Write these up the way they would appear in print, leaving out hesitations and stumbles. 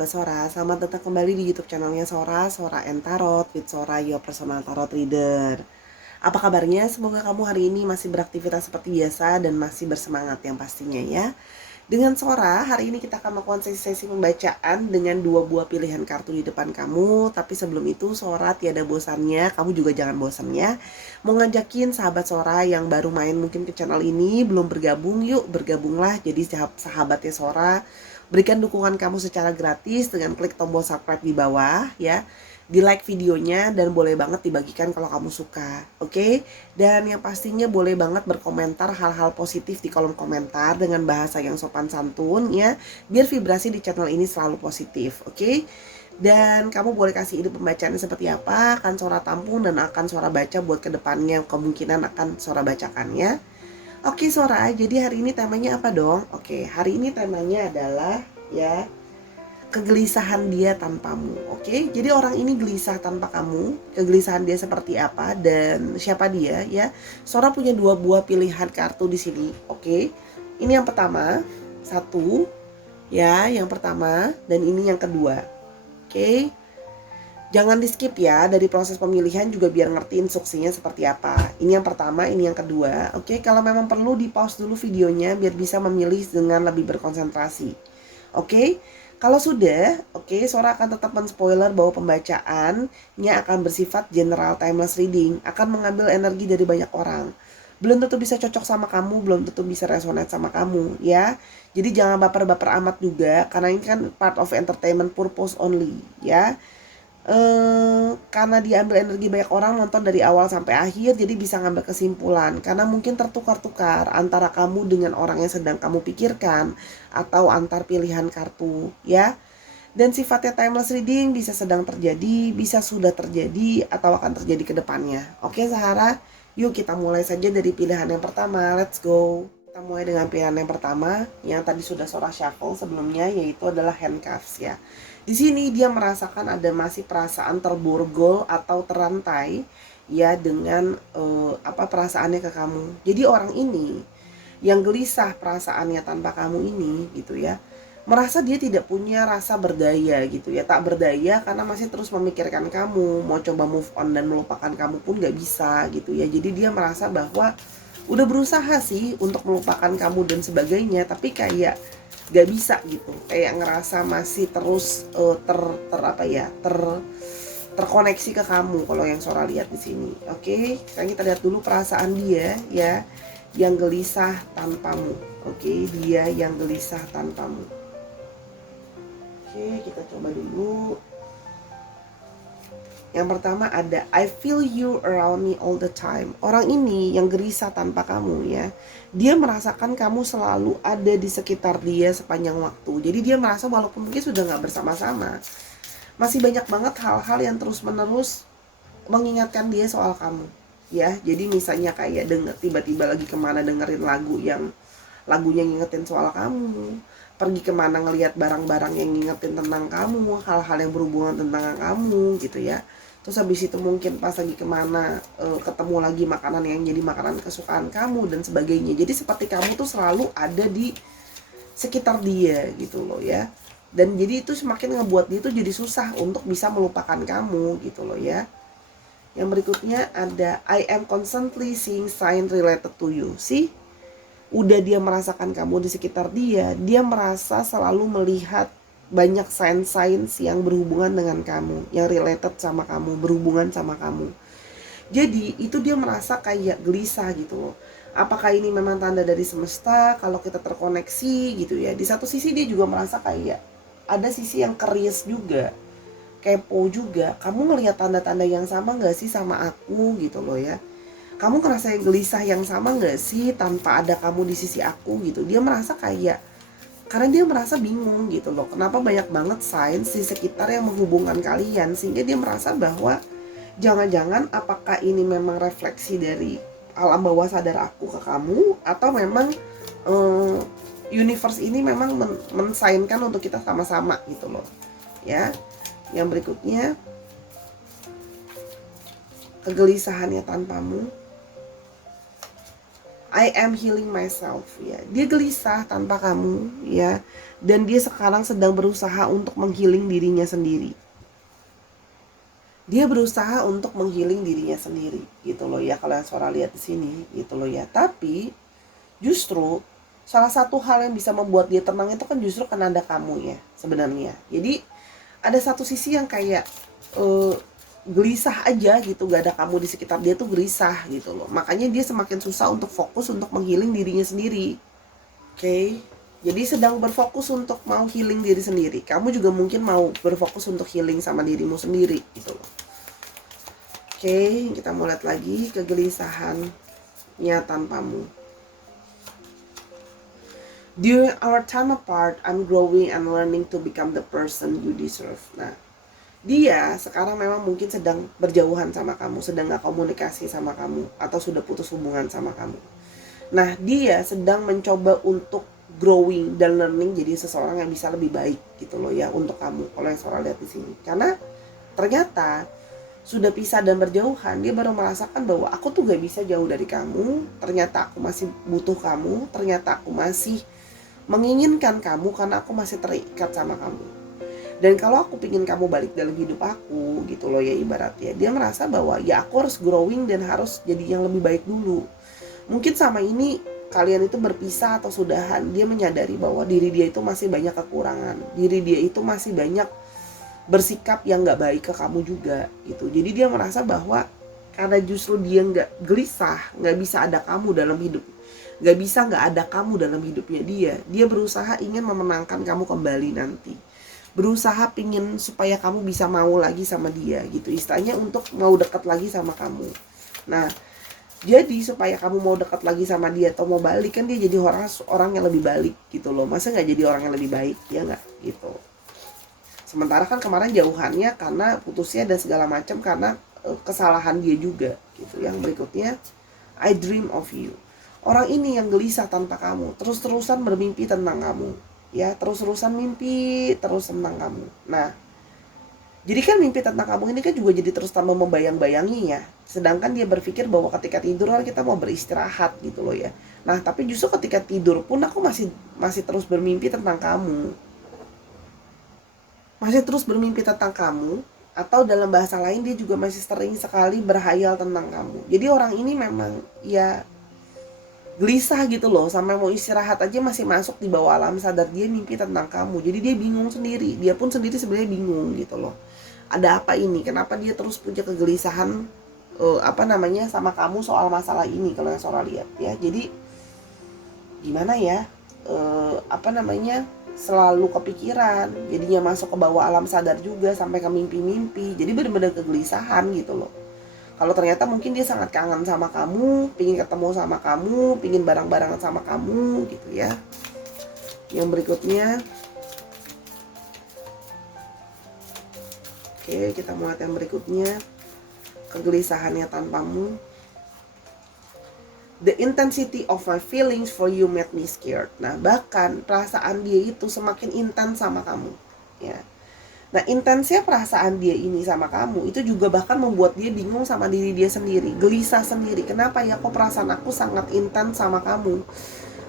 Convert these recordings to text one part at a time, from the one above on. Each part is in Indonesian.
sahabat Sora, selamat datang kembali di YouTube channelnya Sora, Sora and Tarot with Sora, your personal tarot reader. Apa kabarnya? Semoga kamu hari ini masih beraktivitas seperti biasa dan masih bersemangat yang pastinya ya. Dengan Sora, hari ini kita akan melakukan sesi pembacaan dengan 2 buah pilihan kartu di depan kamu. Tapi sebelum itu, Sora tiada bosannya, kamu juga jangan bosan ya. Mau ngajakin sahabat Sora yang baru main mungkin ke channel ini, belum bergabung, yuk bergabunglah jadi sahabatnya Sora. Berikan dukungan kamu secara gratis dengan klik tombol subscribe di bawah ya. Di like videonya dan boleh banget dibagikan kalau kamu suka. Oke? Dan yang pastinya boleh banget berkomentar hal-hal positif di kolom komentar dengan bahasa yang sopan santun ya. Biar vibrasi di channel ini selalu positif. Oke? Dan kamu boleh kasih ide pembacaannya seperti apa, akan Sora tampung dan akan Sora baca buat kedepannya, kemungkinan akan Sora bacakan ya. Oke Sora, jadi hari ini temanya apa dong? Oke, hari ini temanya adalah ya kegelisahan dia tanpamu. Oke, jadi orang ini gelisah tanpa kamu. Kegelisahan dia seperti apa dan siapa dia ya? Sora punya 2 buah pilihan kartu di sini. Oke, ini yang pertama, satu ya, yang pertama dan ini yang kedua. Oke. Jangan di skip ya, dari proses pemilihan juga biar ngerti instruksinya seperti apa. Ini yang pertama, ini yang kedua. Oke, kalau memang perlu di pause dulu videonya biar bisa memilih dengan lebih berkonsentrasi. Oke, kalau sudah, oke, Sora akan tetap men-spoiler bahwa pembacaannya akan bersifat general timeless reading, akan mengambil energi dari banyak orang. Belum tentu bisa cocok sama kamu, belum tentu bisa resonate sama kamu ya. Jadi jangan baper-baper amat juga, karena ini kan part of entertainment purpose only ya. Karena diambil energi banyak orang nonton dari awal sampai akhir, jadi bisa ngambil kesimpulan karena mungkin tertukar-tukar antara kamu dengan orang yang sedang kamu pikirkan atau antar pilihan kartu ya. Dan sifatnya timeless reading bisa sedang terjadi, bisa sudah terjadi atau akan terjadi ke depannya. Oke Sahara, yuk kita mulai saja dari pilihan yang pertama. Let's go. Kita mulai dengan pilihan yang pertama yang tadi sudah Sora shuffle sebelumnya, yaitu adalah handcuffs ya. Di sini dia merasakan ada masih perasaan terborgol atau terantai ya dengan perasaannya ke kamu. Jadi orang ini yang gelisah perasaannya tanpa kamu ini gitu ya, merasa dia tidak punya rasa berdaya gitu ya, tak berdaya karena masih terus memikirkan kamu, mau coba move on dan melupakan kamu pun gak bisa gitu ya. Jadi dia merasa bahwa udah berusaha sih untuk melupakan kamu dan sebagainya, tapi kayak gak bisa gitu, kayak ngerasa masih terus terkoneksi ke kamu kalau yang Sora lihat di sini. Oke, sekarang kita lihat dulu perasaan dia ya, yang gelisah tanpamu. Oke, dia yang gelisah tanpamu. Oke, kita coba dulu. Yang pertama ada I feel you around me all the time. Orang ini yang gelisah tanpa kamu ya, dia merasakan kamu selalu ada di sekitar dia sepanjang waktu. Jadi dia merasa walaupun mungkin sudah gak bersama-sama, masih banyak banget hal-hal yang terus-menerus mengingatkan dia soal kamu ya. Jadi misalnya kayak tiba-tiba lagi kemana dengerin lagu yang lagunya ngingetin soal kamu, pergi kemana ngelihat barang-barang yang ngingetin tentang kamu, hal-hal yang berhubungan tentang kamu gitu ya. Terus habis itu mungkin pas lagi kemana ketemu lagi makanan yang jadi makanan kesukaan kamu dan sebagainya. Jadi seperti kamu tuh selalu ada di sekitar dia gitu loh ya. Dan jadi itu semakin ngebuat dia tuh jadi susah untuk bisa melupakan kamu gitu loh ya. Yang berikutnya ada I am constantly seeing sign related to you. See? Udah dia merasakan kamu di sekitar dia, dia merasa selalu melihat banyak sign-signs yang berhubungan dengan kamu, yang related sama kamu, berhubungan sama kamu. Jadi itu dia merasa kayak gelisah gitu loh. Apakah ini memang tanda dari semesta kalau kita terkoneksi gitu ya. Di satu sisi dia juga merasa kayak ada sisi yang curious juga, kepo juga. Kamu ngelihat tanda-tanda yang sama gak sih sama aku gitu loh ya. Kamu ngerasa gelisah yang sama gak sih tanpa ada kamu di sisi aku gitu. Dia merasa kayak, karena dia merasa bingung gitu loh, kenapa banyak banget sign di sekitar yang menghubungkan kalian, sehingga dia merasa bahwa jangan-jangan apakah ini memang refleksi dari alam bawah sadar aku ke kamu, atau memang universe ini memang mensainkan untuk kita sama-sama gitu loh ya. Yang berikutnya, kegelisahannya tanpamu. I am healing myself, ya. Dia gelisah tanpa kamu, ya. Dan dia sekarang sedang berusaha untuk menghealing dirinya sendiri. Dia berusaha untuk menghealing dirinya sendiri, gitu loh ya, kalau yang Sora lihat di sini, gitu loh ya. Tapi justru salah satu hal yang bisa membuat dia tenang itu kan justru karena ada kamu, ya, sebenarnya. Jadi ada satu sisi yang kayak gelisah aja gitu, gak ada kamu di sekitar dia tuh gelisah gitu loh. Makanya dia semakin susah untuk fokus untuk menghealing dirinya sendiri. Oke. Jadi sedang berfokus untuk mau healing diri sendiri. Kamu juga mungkin mau berfokus untuk healing sama dirimu sendiri gitu loh. Oke, kita mau lihat lagi kegelisahannya tanpamu. During our time apart, I'm growing and learning to become the person you deserve. Nah, dia sekarang memang mungkin sedang berjauhan sama kamu, sedang gak komunikasi sama kamu, atau sudah putus hubungan sama kamu. Nah, dia sedang mencoba untuk growing dan learning jadi seseorang yang bisa lebih baik gitu loh ya untuk kamu. Kalau yang Sora lihat di sini, karena ternyata sudah pisah dan berjauhan, dia baru merasakan bahwa aku tuh gak bisa jauh dari kamu. Ternyata aku masih butuh kamu. Ternyata aku masih menginginkan kamu karena aku masih terikat sama kamu. Dan kalau aku pingin kamu balik dalam hidup aku gitu loh ya, ibaratnya dia merasa bahwa ya aku harus growing dan harus jadi yang lebih baik dulu. Mungkin sama ini kalian itu berpisah atau sudahan, dia menyadari bahwa diri dia itu masih banyak kekurangan, diri dia itu masih banyak bersikap yang gak baik ke kamu juga gitu. Jadi dia merasa bahwa karena justru dia gak gelisah, gak bisa ada kamu dalam hidup, gak bisa gak ada kamu dalam hidupnya dia berusaha ingin memenangkan kamu kembali nanti, berusaha pingin supaya kamu bisa mau lagi sama dia gitu, istilahnya untuk mau dekat lagi sama kamu. Nah, jadi supaya kamu mau dekat lagi sama dia atau mau balik, kan dia jadi orang yang lebih baik gitu loh. Masa nggak jadi orang yang lebih baik, ya nggak gitu. Sementara kan kemarin jauhannya karena putusnya dan segala macam karena kesalahan dia juga gitu. Yang berikutnya, I dream of you. Orang ini yang gelisah tanpa kamu, terus-terusan bermimpi tentang kamu, ya, terus-terusan mimpi terus tentang kamu. Nah, jadi kan mimpi tentang kamu ini kan juga jadi terus tambah membayang-bayangi ya. Sedangkan dia berpikir bahwa ketika tidur kan kita mau beristirahat gitu loh ya. Nah, tapi justru ketika tidur pun aku masih terus bermimpi tentang kamu. Masih terus bermimpi tentang kamu, atau dalam bahasa lain dia juga masih sering sekali berhayal tentang kamu. Jadi orang ini memang ya gelisah gitu loh, sampai mau istirahat aja masih masuk di bawah alam sadar dia mimpi tentang kamu. Jadi dia bingung sendiri, dia pun sendiri sebenarnya bingung gitu loh. Ada apa ini? Kenapa dia terus punya kegelisahan sama kamu soal masalah ini, kalau yang Sora lihat ya. Jadi gimana ya? Selalu kepikiran, jadinya masuk ke bawah alam sadar juga sampai ke mimpi-mimpi. Jadi benar-benar kegelisahan gitu loh. Kalau ternyata mungkin dia sangat kangen sama kamu, pingin ketemu sama kamu, pingin bareng-bareng sama kamu gitu ya. Yang berikutnya, oke, kita mau lihat yang berikutnya, kegelisahannya tanpamu. The intensity of my feelings for you made me scared. Nah, bahkan perasaan dia itu semakin intens sama kamu ya. Nah, intensnya perasaan dia ini sama kamu itu juga bahkan membuat dia bingung sama diri dia sendiri, gelisah sendiri. Kenapa ya kok perasaan aku sangat intens sama kamu?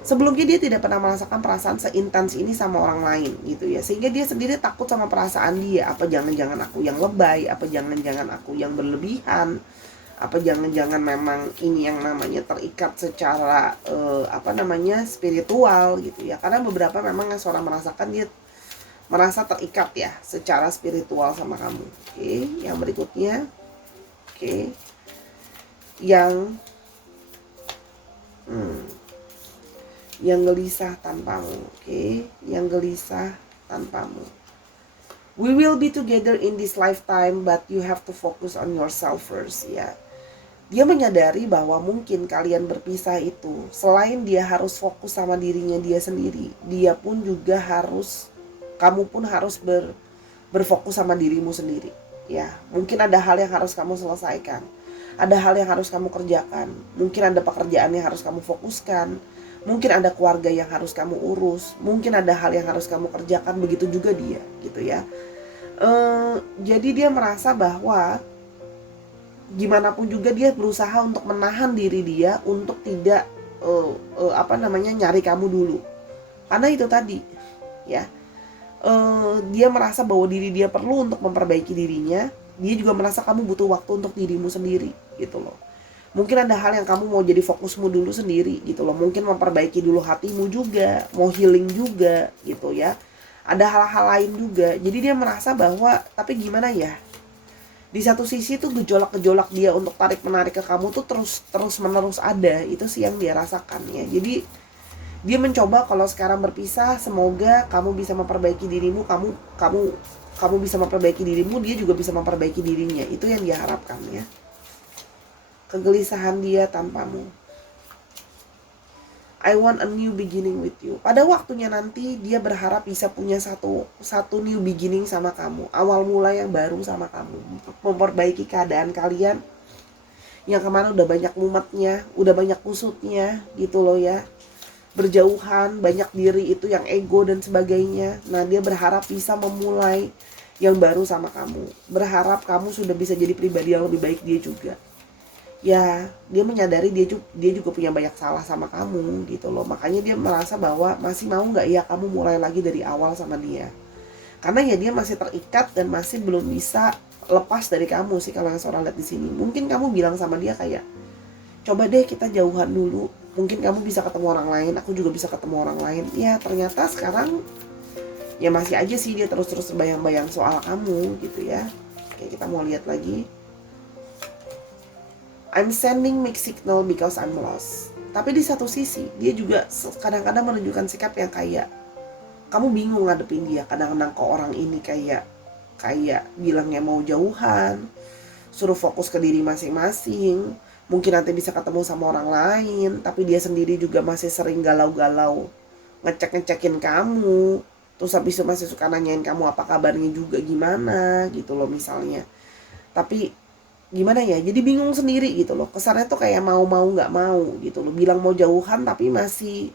Sebelumnya dia tidak pernah merasakan perasaan seintens ini sama orang lain gitu ya. Sehingga dia sendiri takut sama perasaan dia. Apa jangan-jangan aku yang lebay? Apa jangan-jangan aku yang berlebihan? Apa jangan-jangan memang ini yang namanya terikat secara spiritual gitu ya. Karena beberapa memang yang seorang merasakan dia merasa terikat ya secara spiritual sama kamu. Oke, yang berikutnya. Oke. Yang gelisah tanpamu. Oke, yang gelisah tanpamu. We will be together in this lifetime, but you have to focus on yourself first ya. Dia menyadari bahwa mungkin kalian berpisah itu, selain dia harus fokus sama dirinya dia sendiri, kamu pun harus berfokus sama dirimu sendiri ya. Mungkin ada hal yang harus kamu selesaikan, ada hal yang harus kamu kerjakan, mungkin ada pekerjaan yang harus kamu fokuskan, mungkin ada keluarga yang harus kamu urus, mungkin ada hal yang harus kamu kerjakan. Begitu juga dia gitu ya. Jadi dia merasa bahwa gimana pun juga dia berusaha untuk menahan diri dia untuk tidak nyari kamu dulu. Karena itu tadi ya, dia merasa bahwa diri dia perlu untuk memperbaiki dirinya. Dia juga merasa kamu butuh waktu untuk dirimu sendiri gitu loh. Mungkin ada hal yang kamu mau jadi fokusmu dulu sendiri gitu loh. Mungkin memperbaiki dulu hatimu juga, mau healing juga gitu ya. Ada hal-hal lain juga. Jadi dia merasa bahwa, tapi gimana ya, di satu sisi tuh gejolak-gejolak dia untuk tarik menarik ke kamu tuh terus menerus ada. Itu sih yang dia rasakan ya. Jadi dia mencoba kalau sekarang berpisah, semoga kamu bisa memperbaiki dirimu, kamu bisa memperbaiki dirimu, dia juga bisa memperbaiki dirinya. Itu yang dia harapkan ya. Kegelisahan dia tanpamu. I want a new beginning with you. Pada waktunya nanti dia berharap bisa punya satu new beginning sama kamu, awal mula yang baru sama kamu, memperbaiki keadaan kalian yang kemarin udah banyak mumetnya, udah banyak kusutnya gitu loh ya. Berjauhan, banyak diri itu yang ego dan sebagainya. Nah, dia berharap bisa memulai yang baru sama kamu. Berharap kamu sudah bisa jadi pribadi yang lebih baik dia juga. Ya, dia menyadari dia juga punya banyak salah sama kamu gitu loh. Makanya dia merasa bahwa masih mau nggak ya kamu mulai lagi dari awal sama dia. Karena ya dia masih terikat dan masih belum bisa lepas dari kamu sih kalau yang seorang lihat di sini. Mungkin kamu bilang sama dia kayak, coba deh kita jauhan dulu. Mungkin kamu bisa ketemu orang lain, aku juga bisa ketemu orang lain. Ya ternyata sekarang ya masih aja sih dia terus-terus bayang-bayang soal kamu gitu ya. Oke, kita mau lihat lagi. I'm sending mixed signal because I'm lost. Tapi di satu sisi dia juga kadang-kadang menunjukkan sikap yang kayak kamu bingung ngadepin dia. Kadang-kadang kok orang ini kayak bilangnya mau jauhan, suruh fokus ke diri masing-masing. Mungkin nanti bisa ketemu sama orang lain, tapi dia sendiri juga masih sering galau-galau, ngecekin kamu. Terus habis itu masih suka nanyain kamu apa kabarnya juga gimana gitu loh misalnya. Tapi gimana ya, jadi bingung sendiri gitu loh. Kesannya tuh kayak mau nggak mau gitu loh. Bilang mau jauhan tapi masih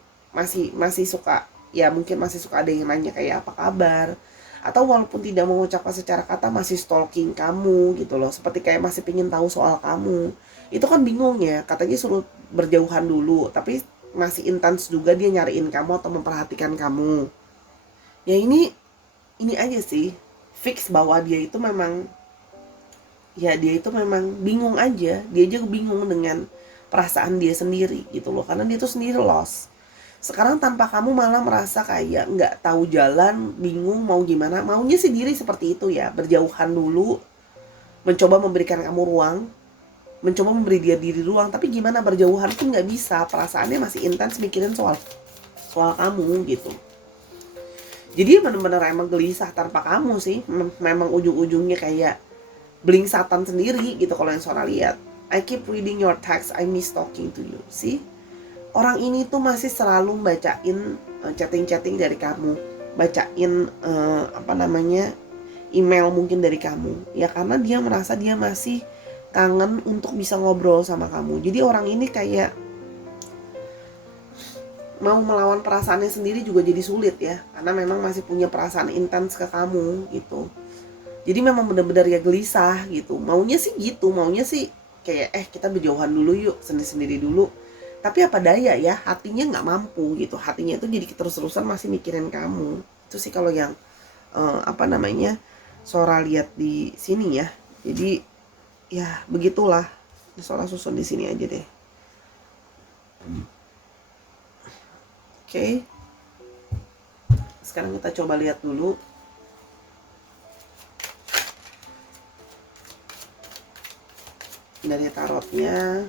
suka, ya mungkin masih suka ada yang nanya kayak apa kabar, atau walaupun tidak mengucapkan secara kata masih stalking kamu gitu loh, seperti kayak masih pingin tahu soal kamu. Itu kan bingung ya, katanya suruh berjauhan dulu tapi masih intens juga dia nyariin kamu atau memperhatikan kamu. Ya ini aja sih, fix bahwa dia itu memang bingung aja. Dia juga bingung dengan perasaan dia sendiri gitu loh, karena dia tuh sendiri lost. Sekarang tanpa kamu malah merasa kayak nggak tahu jalan, bingung mau gimana. Maunya sih diri seperti itu ya, berjauhan dulu, mencoba memberikan kamu ruang, mencoba memberi dia diri ruang. Tapi gimana berjauhan pun nggak bisa, perasaannya masih intens mikirin soal kamu gitu. Jadi benar-benar emang gelisah tanpa kamu sih. Memang ujung-ujungnya kayak belingsatan sendiri gitu kalau yang Sora lihat. I keep reading your text, I miss talking to you. See? Orang ini tuh masih selalu bacain chatting-chatting dari kamu, bacain email mungkin dari kamu. Ya karena dia merasa dia masih kangen untuk bisa ngobrol sama kamu. Jadi orang ini kayak mau melawan perasaannya sendiri juga jadi sulit ya, karena memang masih punya perasaan intens ke kamu gitu. Jadi memang benar-benar ya gelisah gitu. Maunya sih gitu, maunya sih kayak kita berjauhan dulu yuk, sendiri-sendiri dulu. Tapi apa daya ya, hatinya nggak mampu gitu. Hatinya itu jadi terus-terusan masih mikirin kamu. Itu sih kalau yang Sora lihat di sini ya. Jadi ya begitulah. Sora susun di sini aja deh. Oke. Sekarang kita coba lihat dulu dari tarotnya.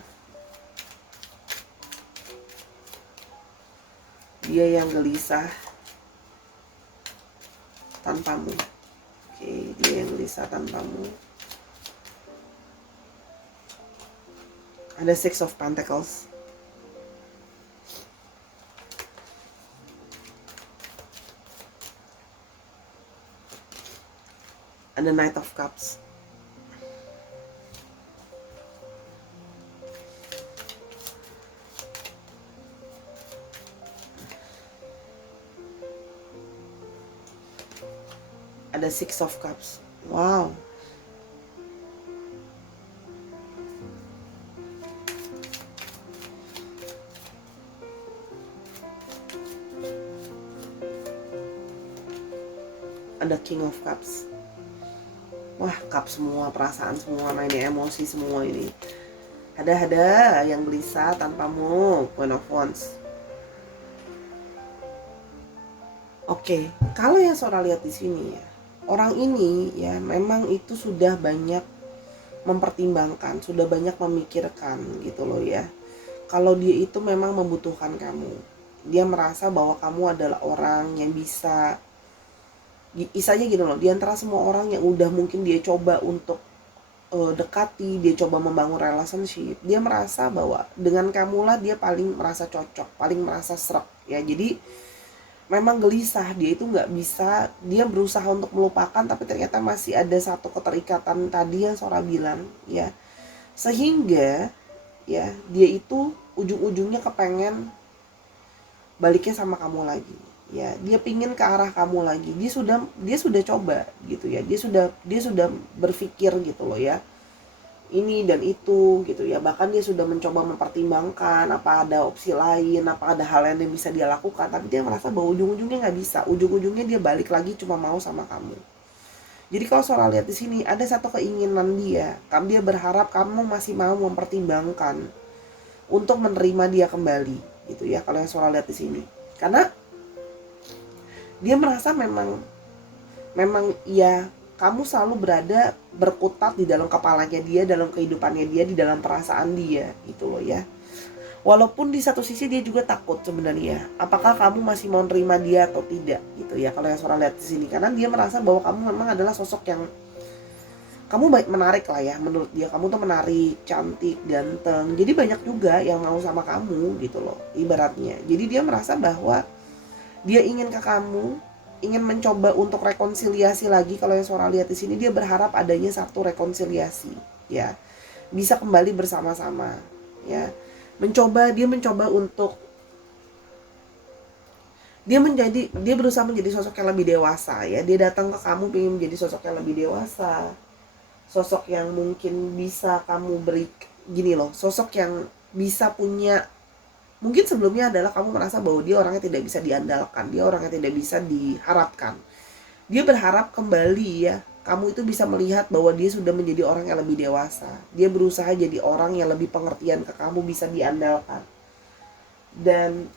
Dia yang gelisah tanpamu. Oke, dia yang gelisah tanpamu. Ada Six of Pentacles. Ada Knight of Cups. Ada Six of Cups. Wow. ada King of Cups. Wah, cup semua, perasaan semua, mainnya emosi semua ini. Ada yang gelisah tanpamu, Queen of Wands. Oke, kalau yang Sora lihat di sini ya, orang ini ya memang itu sudah banyak mempertimbangkan, sudah banyak memikirkan gitu loh ya. Kalau dia itu memang membutuhkan kamu, dia merasa bahwa kamu adalah orang yang bisa, isanya gitu loh, di antara semua orang yang udah mungkin dia coba untuk dekati, dia coba membangun relationship, dia merasa bahwa dengan kamulah dia paling merasa cocok, paling merasa srek ya. Jadi memang gelisah, dia itu nggak bisa, dia berusaha untuk melupakan tapi ternyata masih ada satu keterikatan tadi yang Sora bilang ya, sehingga ya dia itu ujung-ujungnya kepengen baliknya sama kamu lagi ya, dia pingin ke arah kamu lagi, dia sudah coba gitu ya, dia sudah berpikir gitu loh ya, ini dan itu gitu ya, bahkan dia sudah mencoba mempertimbangkan apa ada opsi lain, apa ada hal lain yang bisa dia lakukan, tapi dia merasa bahwa ujung-ujungnya nggak bisa, ujung-ujungnya dia balik lagi cuma mau sama kamu. Jadi kalau Sora lihat di sini ada satu keinginan dia berharap kamu masih mau mempertimbangkan untuk menerima dia kembali gitu ya, kalau yang Sora lihat di sini. Karena dia merasa memang ya kamu selalu berada berkutat di dalam kepalanya dia, dalam kehidupannya dia, di dalam perasaan dia gitu loh ya. Walaupun di satu sisi dia juga takut sebenarnya, apakah kamu masih mau nerima dia atau tidak gitu ya, kalau yang Sora lihat di sini. Karena dia merasa bahwa kamu memang adalah sosok yang kamu baik, menarik lah ya menurut dia, kamu tuh menarik, cantik, ganteng. Jadi banyak juga yang mau sama kamu gitu loh ibaratnya. Jadi dia merasa bahwa dia ingin ke kamu, ingin mencoba untuk rekonsiliasi lagi. Kalau yang Sora lihat di sini dia berharap adanya satu rekonsiliasi ya, bisa kembali bersama-sama ya. Dia mencoba untuk dia berusaha menjadi sosok yang lebih dewasa ya. Dia datang ke kamu ingin menjadi sosok yang lebih dewasa, sosok yang mungkin bisa kamu beri gini loh, sosok yang bisa punya, mungkin sebelumnya adalah kamu merasa bahwa dia orangnya tidak bisa diandalkan, dia orangnya tidak bisa diharapkan. Dia berharap kembali ya, kamu itu bisa melihat bahwa dia sudah menjadi orang yang lebih dewasa. Dia berusaha jadi orang yang lebih pengertian ke kamu, bisa diandalkan. Dan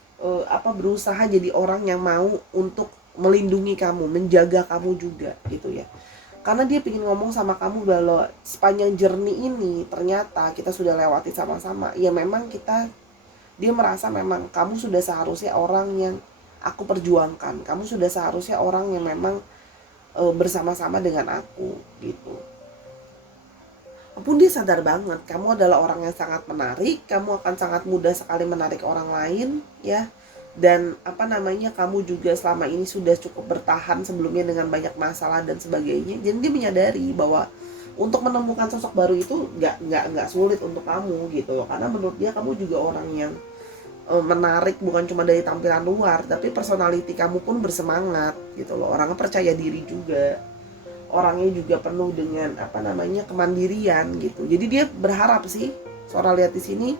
berusaha jadi orang yang mau untuk melindungi kamu, menjaga kamu juga gitu ya. Karena dia ingin ngomong sama kamu bahwa sepanjang journey ini ternyata kita sudah lewati sama-sama. Ya memang dia merasa memang kamu sudah seharusnya orang yang aku perjuangkan. Kamu sudah seharusnya orang yang memang bersama-sama dengan aku gitu. Walaupun dia sadar banget kamu adalah orang yang sangat menarik, kamu akan sangat mudah sekali menarik orang lain ya. Dan kamu juga selama ini sudah cukup bertahan sebelumnya dengan banyak masalah dan sebagainya. Jadi dia menyadari bahwa untuk menemukan sosok baru itu nggak sulit untuk kamu gitu loh. Karena menurut dia kamu juga orang yang menarik, bukan cuma dari tampilan luar, tapi personality kamu pun bersemangat gitu loh. Orangnya percaya diri juga, orangnya juga penuh dengan kemandirian gitu. Jadi dia berharap sih, Sora lihat di sini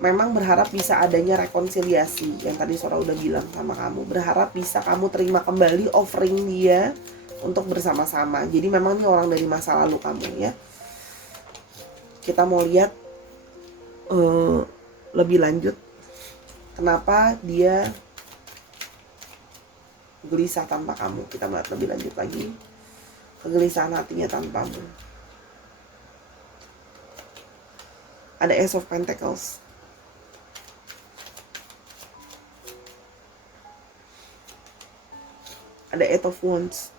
memang berharap bisa adanya rekonsiliasi yang tadi Sora udah bilang sama kamu, berharap bisa kamu terima kembali offering dia untuk bersama-sama. Jadi memang ini orang dari masa lalu kamu ya. Kita mau lihat lebih lanjut kenapa dia gelisah tanpa kamu. Kita melihat lebih lanjut lagi kegelisahan hatinya tanpamu. Ada Ace of Pentacles, ada Eight of Wands,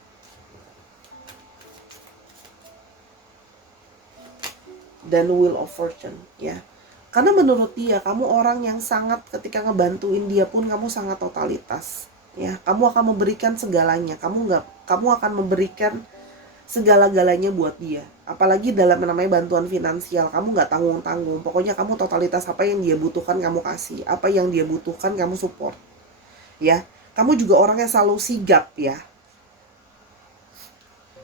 dan Wheel of Fortune ya. Karena menurut dia kamu orang yang sangat, ketika ngebantuin dia pun kamu sangat totalitas ya. Kamu akan memberikan segalanya, kamu akan memberikan segala-galanya buat dia. Apalagi dalam namanya bantuan finansial, kamu nggak tanggung-tanggung. Pokoknya kamu totalitas, apa yang dia butuhkan kamu kasih, apa yang dia butuhkan kamu support ya. Kamu juga orang yang selalu sigap ya.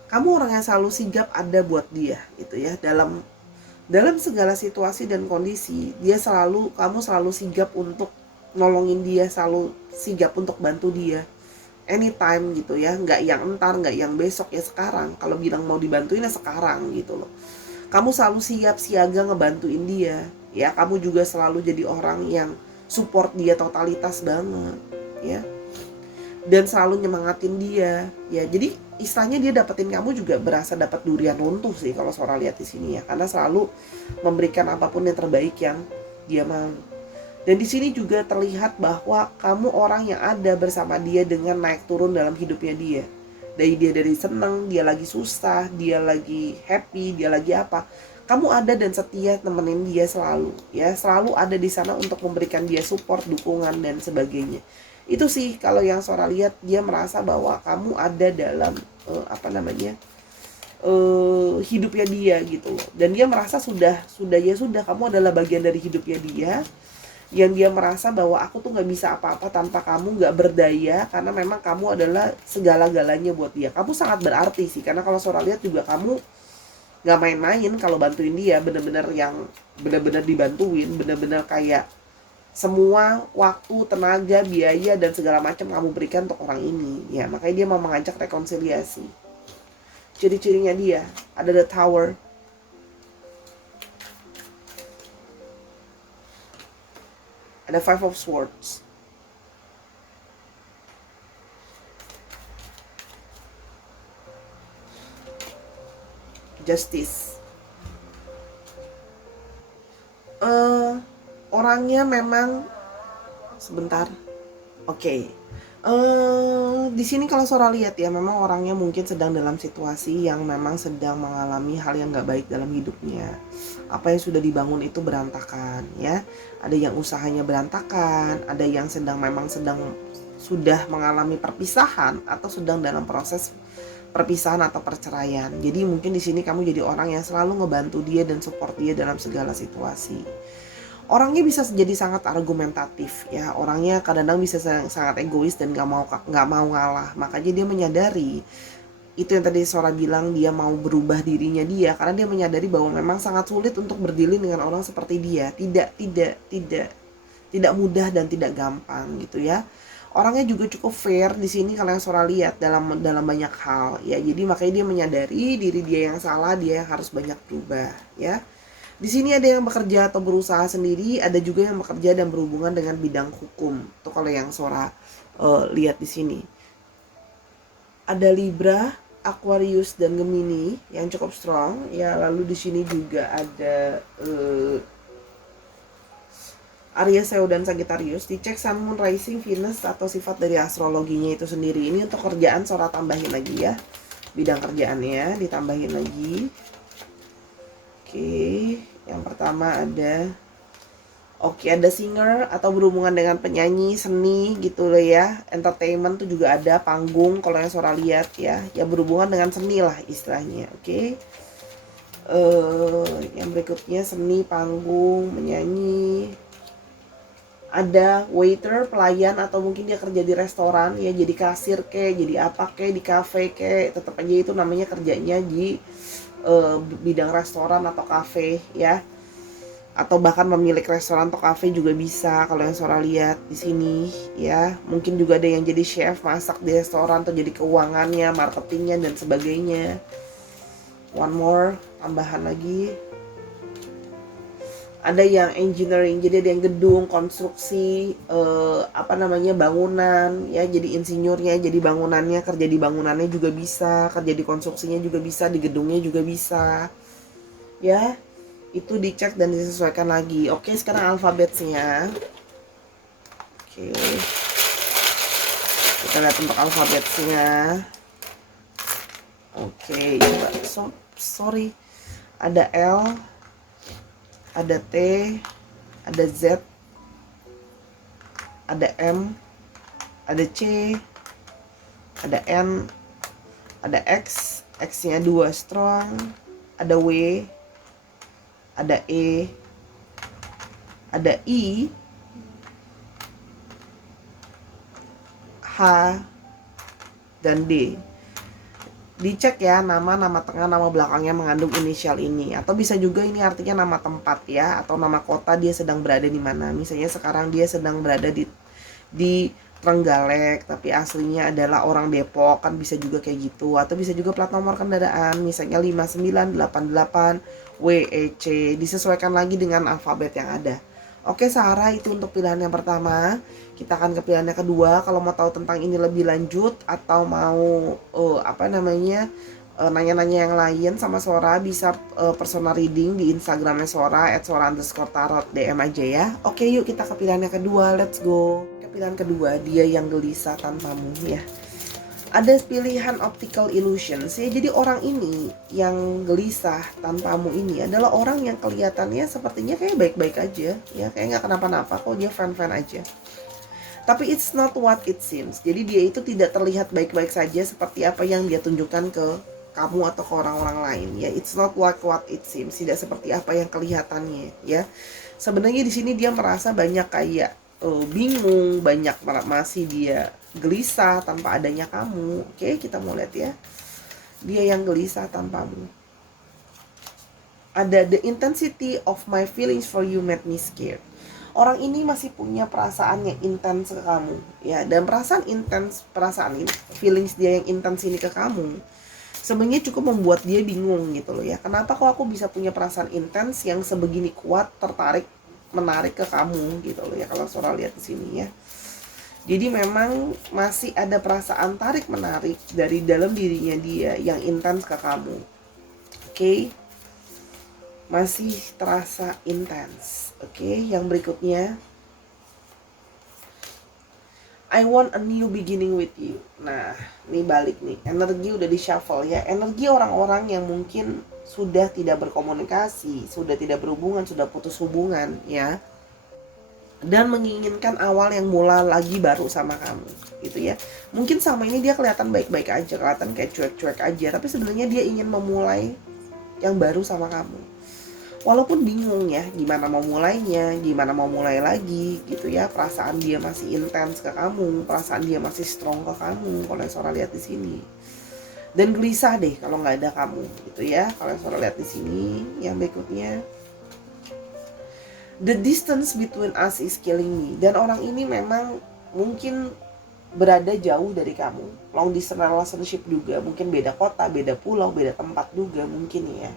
Kamu orang yang selalu sigap ada buat dia gitu ya. Dalam segala situasi dan kondisi, kamu selalu sigap untuk nolongin dia, selalu sigap untuk bantu dia anytime gitu ya, nggak yang entar, nggak yang besok, ya sekarang. Kalau bilang mau dibantuin ya sekarang gitu loh. Kamu selalu siap siaga ngebantuin dia, ya. Kamu juga selalu jadi orang yang support dia totalitas banget, ya, dan selalu nyemangatin dia, ya. Jadi istilahnya dia dapetin kamu juga berasa dapat durian runtuh sih kalau Sora lihat di sini, ya, karena selalu memberikan apapun yang terbaik yang dia mau. Dan di sini juga terlihat bahwa kamu orang yang ada bersama dia dengan naik turun dalam hidupnya dia. Dari seneng, dia lagi susah, dia lagi happy, dia lagi apa. Kamu ada dan setia nemenin dia selalu, ya, selalu ada di sana untuk memberikan dia support, dukungan dan sebagainya. Itu sih kalau yang Sora lihat, dia merasa bahwa kamu ada dalam hidupnya dia gitu loh. Dan dia merasa sudah kamu adalah bagian dari hidupnya dia, yang dia merasa bahwa aku tuh nggak bisa apa-apa tanpa kamu, nggak berdaya, karena memang kamu adalah segala-galanya buat dia. Kamu sangat berarti sih, karena kalau Sora lihat juga kamu nggak main-main kalau bantuin dia, bener-bener yang bener-bener dibantuin, bener-bener kayak semua waktu, tenaga, biaya dan segala macam kamu berikan untuk orang ini, ya. Makanya dia mau mengajak rekonsiliasi. Ciri-cirinya dia ada the Tower, ada Five of Swords, Justice. Orangnya memang sebentar. Oke. Di sini kalau Sora lihat ya, memang orangnya mungkin sedang dalam situasi yang memang sedang mengalami hal yang nggak baik dalam hidupnya. Apa yang sudah dibangun itu berantakan, ya. Ada yang usahanya berantakan, ada yang memang sedang sudah mengalami perpisahan atau sedang dalam proses perpisahan atau perceraian. Jadi mungkin di sini kamu jadi orang yang selalu ngebantu dia dan support dia dalam segala situasi. Orangnya bisa jadi sangat argumentatif, ya. Orangnya kadang-kadang bisa sangat egois dan nggak mau ngalah. Makanya dia menyadari itu yang tadi Sora bilang, dia mau berubah dirinya dia karena dia menyadari bahwa memang sangat sulit untuk berdiri dengan orang seperti dia. Tidak mudah dan tidak gampang gitu, ya. Orangnya juga cukup fair di sini kalau yang Sora lihat dalam banyak hal, ya. Jadi makanya dia menyadari diri dia yang salah, dia yang harus banyak berubah, ya. Di sini ada yang bekerja atau berusaha sendiri, ada juga yang bekerja dan berhubungan dengan bidang hukum. Itu kalau yang Sora lihat di sini. Ada Libra, Aquarius dan Gemini yang cukup strong, ya. Lalu di sini juga ada Aries, Leo dan Sagittarius. Dicek Sun, Moon, Rising, Venus atau sifat dari astrologinya itu sendiri. Ini untuk kerjaan Sora tambahin lagi, ya. Bidang kerjaannya ditambahin lagi. Oke, yang pertama ada singer atau berhubungan dengan penyanyi, seni gitu loh, ya. Entertainment tuh juga ada, panggung kalau yang Sora lihat, ya. Ya berhubungan dengan seni lah istilahnya. Oke. Yang berikutnya seni, panggung, menyanyi. Ada waiter, pelayan, atau mungkin dia kerja di restoran, ya, jadi kasir jadi apa di kafe tetap aja itu namanya kerjanya di bidang restoran atau kafe, ya. Atau bahkan pemilik restoran atau kafe juga bisa kalau yang Sora lihat di sini, ya. Mungkin juga ada yang jadi chef, masak di restoran, atau jadi keuangannya, marketingnya dan sebagainya. One more, tambahan lagi. Ada yang engineering, jadi ada yang gedung, konstruksi, bangunan, ya. Jadi insinyurnya, jadi bangunannya, kerja di bangunannya juga bisa, kerja di konstruksinya juga bisa, di gedungnya juga bisa, ya. Itu dicek dan disesuaikan lagi. Oke, sekarang alfabetnya. Oke, kita lihat untuk alfabetnya. Oke, coba. Sorry, ada L, ada T, ada Z, ada M, ada C, ada N, ada X, X-nya 2 strong, ada W, ada E, ada I, H, dan D. Dicek ya, nama tengah, nama belakangnya mengandung inisial ini, atau bisa juga ini artinya nama tempat, ya, atau nama kota dia sedang berada di mana. Misalnya sekarang dia sedang berada di Trenggalek tapi aslinya adalah orang Depok, kan bisa juga kayak gitu. Atau bisa juga plat nomor kendaraan misalnya 5988 WEC, disesuaikan lagi dengan alfabet yang ada. Oke Sarah, itu untuk pilihan yang pertama. Kita akan ke pilihan yang kedua. Kalau mau tahu tentang ini lebih lanjut atau mau nanya-nanya yang lain sama Sora, bisa personal reading di Instagramnya Sora @sora_tarot, DM aja ya. Oke yuk kita ke pilihan yang kedua, let's go. Pilihan kedua, dia yang gelisah tanpamu ya. Ada pilihan optical illusions ya. Jadi orang ini yang gelisah tanpamu ini adalah orang yang kelihatannya sepertinya kayak baik-baik aja ya, kayak nggak kenapa-napa kok, dia fan-fan aja. Tapi it's not what it seems. Jadi dia itu tidak terlihat baik-baik saja seperti apa yang dia tunjukkan ke kamu atau ke orang-orang lain ya. It's not like what it seems. Tidak seperti apa yang kelihatannya ya. Sebenarnya di sini dia merasa banyak kayak bingung, banyak masih dia gelisah tanpa adanya kamu. Oke, kita mau lihat ya. Dia yang gelisah tanpamu. Ada the intensity of my feelings for you made me scared. Orang ini masih punya perasaan yang intens ke kamu ya, dan feelings dia yang intens ini ke kamu sebenarnya cukup membuat dia bingung gitu loh ya. Kenapa kok aku bisa punya perasaan intens yang sebegini kuat, menarik ke kamu gitu loh ya, kalau Sora lihat di sini ya. Jadi memang masih ada perasaan tarik menarik dari dalam dirinya dia yang intens ke kamu. Oke. Masih terasa intens. Oke, yang berikutnya, I want a new beginning with you. Nah, ini balik nih. Energi udah di shuffle ya. Energi orang-orang yang mungkin sudah tidak berkomunikasi, sudah tidak berhubungan, sudah putus hubungan ya, dan menginginkan awal yang mula lagi baru sama kamu gitu ya. Mungkin sama ini dia kelihatan baik-baik aja, kelihatan kayak cuek-cuek aja, tapi sebenarnya dia ingin memulai yang baru sama kamu. Walaupun bingung ya gimana mau mulainya, gimana mau mulai lagi gitu ya. Perasaan dia masih intens ke kamu, perasaan dia masih strong ke kamu kalau Sora lihat di sini. Dan gelisah deh kalau nggak ada kamu gitu ya. Kalau Sora lihat di sini, yang berikutnya, the distance between us is killing me. Dan orang ini memang mungkin berada jauh dari kamu, long distance relationship juga, mungkin beda kota, beda pulau, beda tempat juga mungkin ya.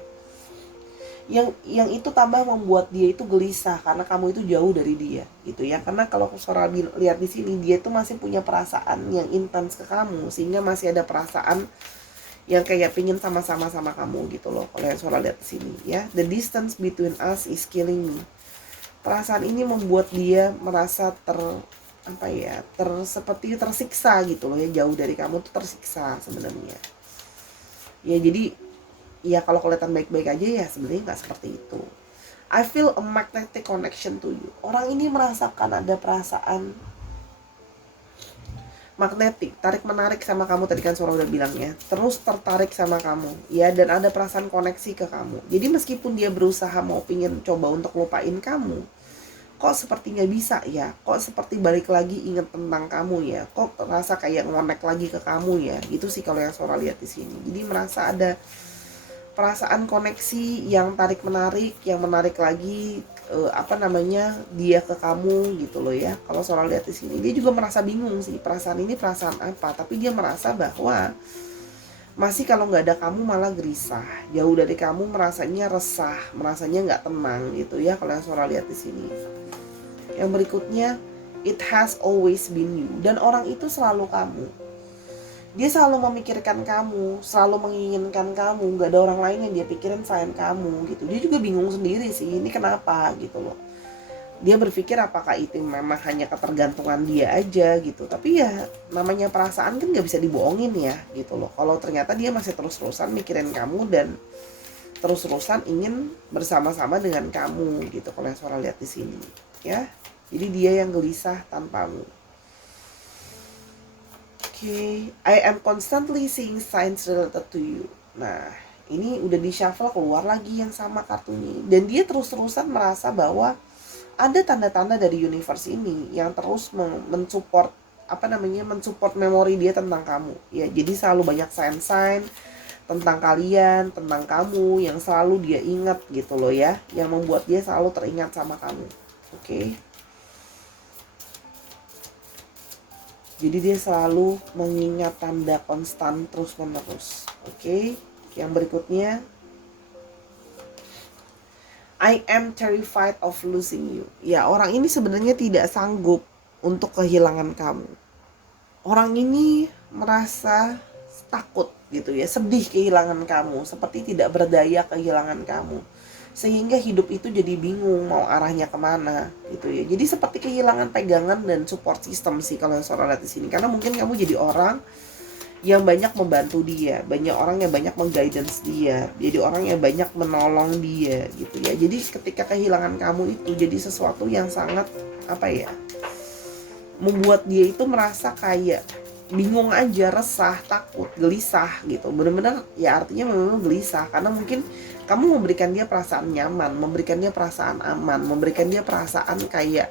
Yang itu tambah membuat dia itu gelisah karena kamu itu jauh dari dia gitu ya. Karena kalau Sora lihat di sini, dia itu masih punya perasaan yang intens ke kamu, sehingga masih ada perasaan yang kayak pingin sama-sama sama kamu gitu loh. Kalau yang Sora lihat di sini ya, the distance between us is killing me. Perasaan ini membuat dia merasa seperti tersiksa gitu loh ya, jauh dari kamu tuh tersiksa sebenarnya. Ya jadi ya kalau kelihatan baik-baik aja ya sebenarnya nggak seperti itu. I feel a magnetic connection to you. Orang ini merasakan ada perasaan magnetik, tarik menarik sama kamu, tadi kan Sora udah bilang ya, terus tertarik sama kamu ya, dan ada perasaan koneksi ke kamu. Jadi meskipun dia berusaha mau pingin coba untuk lupain kamu, kok seperti nggak bisa ya, kok seperti balik lagi inget tentang kamu ya, kok rasa kayak ngonek lagi ke kamu ya, gitu sih kalau yang Sora lihat di sini. Jadi merasa ada perasaan koneksi yang tarik menarik, yang menarik lagi dia ke kamu gitu loh ya. Kalau Sora lihat di sini, dia juga merasa bingung sih, perasaan ini perasaan apa, tapi dia merasa bahwa masih kalau nggak ada kamu malah gelisah, jauh dari kamu merasanya resah, merasanya nggak tenang gitu ya kalau yang Sora lihat di sini. Yang berikutnya, it has always been you. Dan orang itu selalu kamu. Dia selalu memikirkan kamu, selalu menginginkan kamu, gak ada orang lain yang dia pikirin selain kamu gitu. Dia juga bingung sendiri sih, ini kenapa gitu loh. Dia berpikir apakah itu memang hanya ketergantungan dia aja gitu. Tapi ya namanya perasaan kan gak bisa dibohongin ya gitu loh. Kalau ternyata dia masih terus-terusan mikirin kamu dan terus-terusan ingin bersama-sama dengan kamu gitu. Kalau yang Sora lihat di sini ya. Jadi dia yang gelisah tanpamu. Okay, I am constantly seeing signs related to you. Nah, ini udah di shuffle, keluar lagi yang sama kartunya. Dan dia terus-terusan merasa bahwa ada tanda-tanda dari universe ini yang terus mensupport mensupport memori dia tentang kamu. Ya, jadi selalu banyak sign-sign tentang kalian, tentang kamu yang selalu dia ingat gitu loh ya, yang membuat dia selalu teringat sama kamu. Oke. Jadi dia selalu mengingat tanda konstan terus menerus. Oke, yang berikutnya, I am terrified of losing you. Ya, orang ini sebenarnya tidak sanggup untuk kehilangan kamu. Orang ini merasa takut gitu ya, sedih kehilangan kamu, seperti tidak berdaya kehilangan kamu, sehingga hidup itu jadi bingung mau arahnya kemana gitu ya. Jadi seperti kehilangan pegangan dan support system sih kalau seorang lihat di sini, karena mungkin kamu jadi orang yang banyak membantu dia, banyak orang yang banyak mengguidance dia, jadi orang yang banyak menolong dia gitu ya. Jadi ketika kehilangan kamu itu jadi sesuatu yang sangat apa ya, membuat dia itu merasa kayak bingung aja, resah, takut, gelisah gitu. Bener-bener ya, artinya memang gelisah karena mungkin kamu memberikan dia perasaan nyaman, memberikan dia perasaan aman, memberikan dia perasaan kayak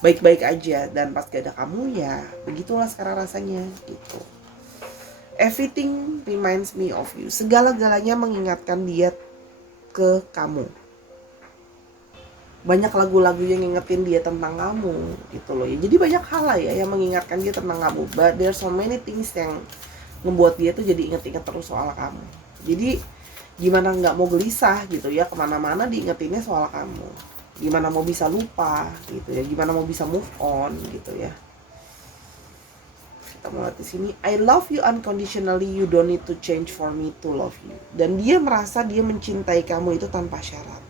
baik-baik aja, dan pas gak ada kamu ya begitulah sekarang rasanya gitu. Everything reminds me of you. Segala-galanya mengingatkan dia ke kamu. Banyak lagu-lagu yang ngingetin dia tentang kamu gitu loh ya. Jadi banyak hal lah ya yang mengingatkan dia tentang kamu. But there so many things yang membuat dia tuh jadi inget-inget terus soal kamu. Jadi gimana nggak mau gelisah gitu ya, kemana-mana diingetinnya soal kamu. Gimana mau bisa lupa gitu ya, gimana mau bisa move on gitu ya. Kita mulai di sini, I love you unconditionally, you don't need to change for me to love you. Dan dia merasa dia mencintai kamu itu tanpa syarat.